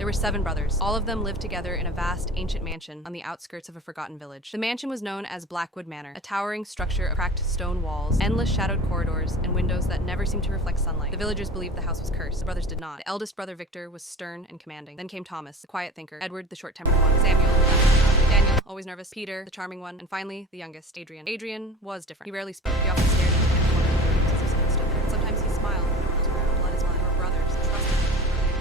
There were 7 brothers. All of them lived together in a vast, ancient mansion on the outskirts of a forgotten village. The mansion was known as Blackwood Manor, a towering structure of cracked stone walls, endless shadowed corridors, and windows that never seemed to reflect sunlight. The villagers believed the house was cursed. The brothers did not. The eldest brother, Victor, was stern and commanding. Then came Thomas, the quiet thinker, Edward, the short-tempered one, Samuel, Daniel, always nervous, Peter, the charming one, and finally, the youngest, Adrian. Adrian was different. He rarely spoke. He often stared into the corner of the room as if someone stood there. Sometimes he smiled when no one else around. Blood is blood. They were brothers, trusted him.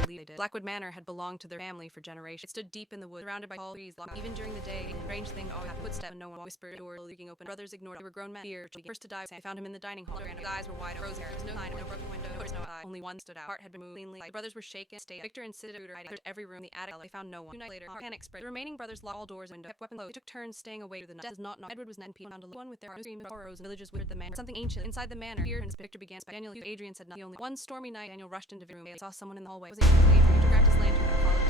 They did. Blackwood Manor had belonged to their family for generations. It stood deep in the woods, surrounded by tall trees. Even during the day, a strange thing always happened. Footsteps, and no one whispered. Doors leaking open. Brothers ignored. They were grown men. Fear. First to die. They found him in the dining hall. His eyes were wide open. There was no sign, no broken window, no eye. Only one stood out. Heart had been moved cleanly. The brothers were shaken. Stayed. Victor insisted hiding every room. The attic. They found no one. 2 nights later, panic spread. The remaining brothers locked all doors and windows, kept weapons closed. They took turns staying away through the night. Does not knock. Edward was not found alone with their screams and sorrows. Villagers whispered the manor. Something ancient inside the manor. Fear and Victor began. Daniel, Adrian said nothing. Only one stormy night, Daniel rushed into the room. He saw someone in the hallway. It was Adrian. Victor grabbed his lantern and followed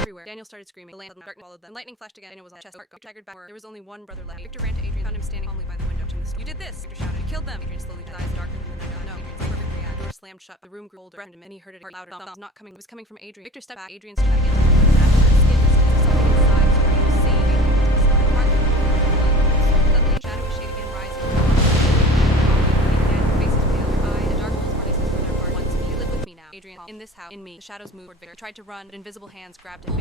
everywhere. Daniel started screaming. The lamp suddenly darkness followed them. Lightning flashed again. Daniel was on his chest. Heart staggered backward. There was only one brother left. Victor ran to Adrian, found him standing calmly by the window. You did this! Victor shouted. You killed them! Adrian slowly, his eyes darker than the night. No, Adrian's perfect reaction. The door slammed shut. The room grew older. And he heard it louder. It was not coming. It was coming from Adrian. Victor stepped back. Adrian stood again. Something inside was ready to see. Suddenly, shadowy shade again rising. Faces pale. Eye, the dark holes places where their heart once. You live with me now. Adrian, in this house, in me. The shadows moved toward Victor. He tried to run, but invisible hands grabbed him.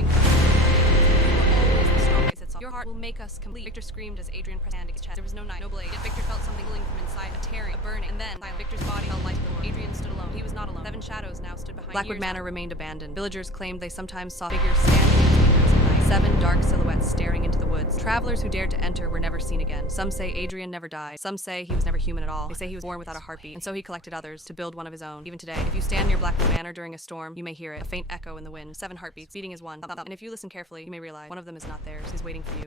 Your heart will make us complete. Victor screamed as Adrian pressed hand against his chest. There was no knife, no blade. Yet Victor felt something pulling from inside, a tearing, a burning, and then Victor's body fell light to the world. Adrian stood alone. He was not alone. 7 shadows now stood behind. Blackwood Manor remained abandoned. Villagers claimed they sometimes saw figures standing in the windows at night. 7 dark silhouettes staring into the woods. Travelers who dared to enter were never seen again. Some say Adrian never died. Some say he was never human at all. They say he was born without a heartbeat, and so he collected others to build one of his own. Even today, if you stand near Blackwood Manor during a storm, you may hear it, a faint echo in the wind. 7 heartbeats, beating as one. And if you listen carefully, you may realize one of them is not theirs. He's waiting for you.